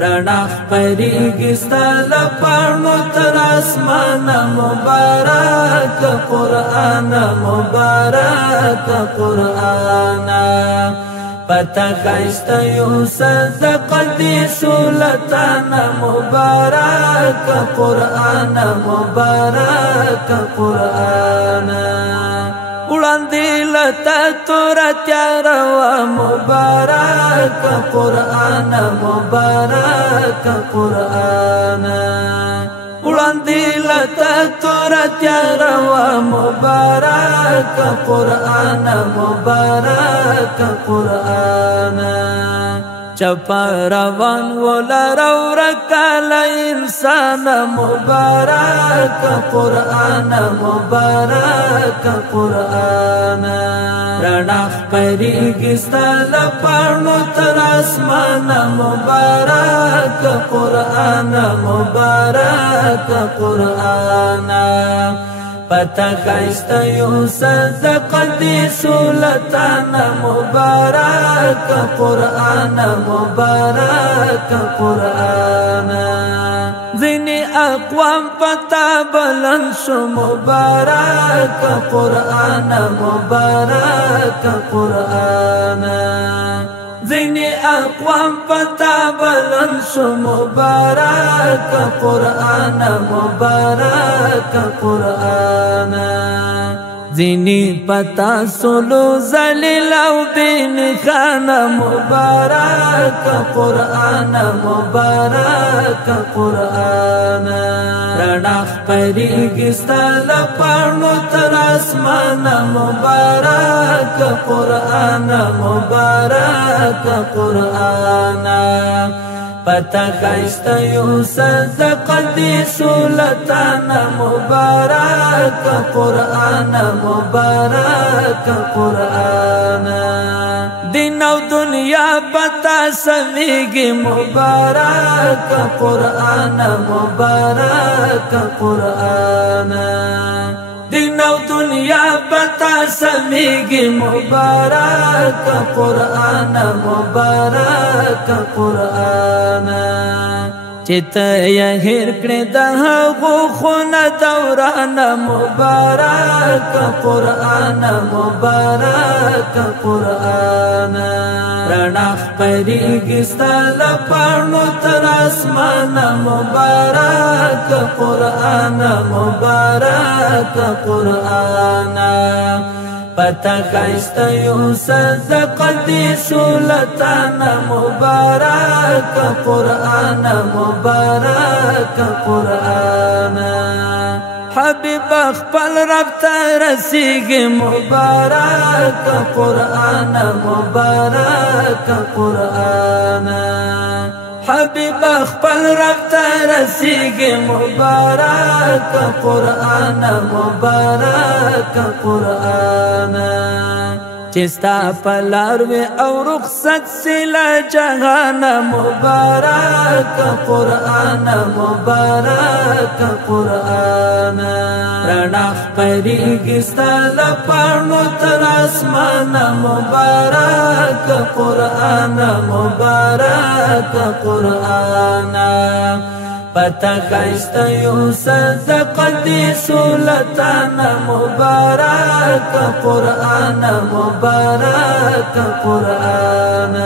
رڼا خپریږي ستا له پاڼو تر اسمانه مبارک قرآن مبارک قرآن پتا ښایسته یو صدقه دې سولتانه مبارک قرآن مبارک قرآن وړاندې لتا تور تیار و مبارک قرآن مبارک قرآن وړاندې لتا تور تیار و مبارک قرآن مبارک قرآن چپا روان ولر ورکال انسان مبارک قرآن مبارک قرآن رڼا خپریږي ستا له پاڼو تر اسمانه مبارک قرآن مبارک قرآن پتا ښایسته یو صدقه دې سولتانه مبارک قرآن مبارک قرآن ځینې اقوام پتا بلند شو مبارک قرآن مبارک قرآن ځینې اقوام پتا بلند شو مبارک قرآن مبارک قرآن ځینې پتا سولو ذلیل او بین خان مبارک قرآن مبارک قرآن رڼا خپریږي ستا له پاڼو تر اسمانه مبارک قرآن مبارک قرآن پتا ښایسته یو صدقه دې سولتانه مبارک قرآن مبارک قرآن دین او دنیا پتا سمیږي مبارک قرآن مبارک قرآن دین او دنیا پتا سمیږي مبارک قرآن مبارک قرآن چته یا هیر کړه د هغو خونه دوران مبارک قرآن مبارک قرآن رڼا خپریږي ستا له پاڼو تر اسمانه مبارک قرآن مبارک قرآن پتا ښایسته یو صدقه دې سولتانه مبارک قرآن مبارک قرآن حبیب خپل رب ته رسیږي مبارک قرآن مبارک قرآن حبیب خپل رب ته رسیږي مبارک قرآن مبارک قرآن چې ستا په لار وي او رخصت سي له جهانه مبارک قرآن مبارک قرآن رڼا خپریږي ستا له پاڼو تر اسمانه مبارک قرآن مبارک قرآن پتا ښایسته یو صدقه دې سولتانه مبارک قرآن مبارک قرآن